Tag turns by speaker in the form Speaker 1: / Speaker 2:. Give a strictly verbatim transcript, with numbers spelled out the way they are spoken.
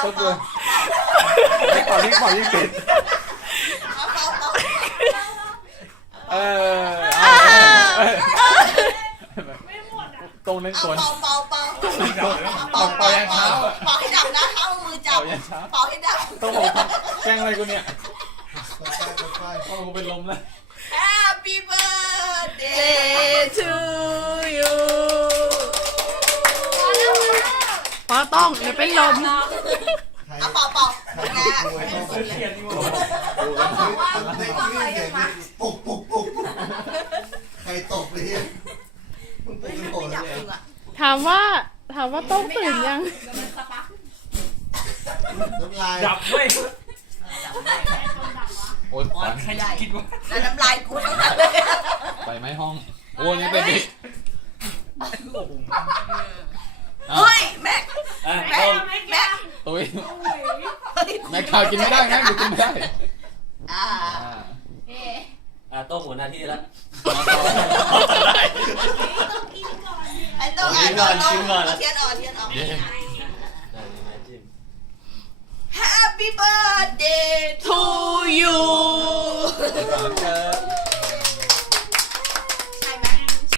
Speaker 1: ตุ๊กเลยไม่เป่ายิ่งเป่ายิ่งติดเออเอาตรงนั้นส่วน
Speaker 2: เป่าเป่าเป่า
Speaker 1: เป่าเป่ายันเช้า
Speaker 2: เป่าให้ดับนะเท้ามือจับเป่าให้ดับ
Speaker 1: ต้องบอกแกล้งอะไรกูเนี่ยโอ้กูเป็นลมแล้ว
Speaker 2: Happy birthday to you
Speaker 3: พอต้องเดี๋ยวเป็นลม
Speaker 2: เอาเป่าเป่าแก
Speaker 4: ปุกปุกปุกปุกใครตกไปเนี่ยมึงตกกันหมด
Speaker 2: ไม่
Speaker 4: เล
Speaker 2: จับ
Speaker 4: ย
Speaker 2: มึงอ่ะ
Speaker 3: ถามว่าถามว่าต้องตื่นยัง
Speaker 4: น้ำลาย
Speaker 5: ดับเว้ย
Speaker 1: โอ้ยขวัญ
Speaker 5: ใครจะคิดว่า
Speaker 2: แล้วน้ำลายกูทั้งนั้นเลย
Speaker 1: ไปไหมห้องโอ้ยนี่เป็นดิ
Speaker 2: เฮ้ยแม็ก
Speaker 5: อ่ะ
Speaker 2: แม็กแม็ก
Speaker 1: ตุ้ยแม่ข่าวกินไม่ได้นะหนูกินไม่ได้
Speaker 2: อ่า
Speaker 5: อ่ะโต้งหมดหน้าที่แล้ว
Speaker 2: ไอ้ต้องอ่านต้องต้องเทียนออกเทียนออก Happy birthday to you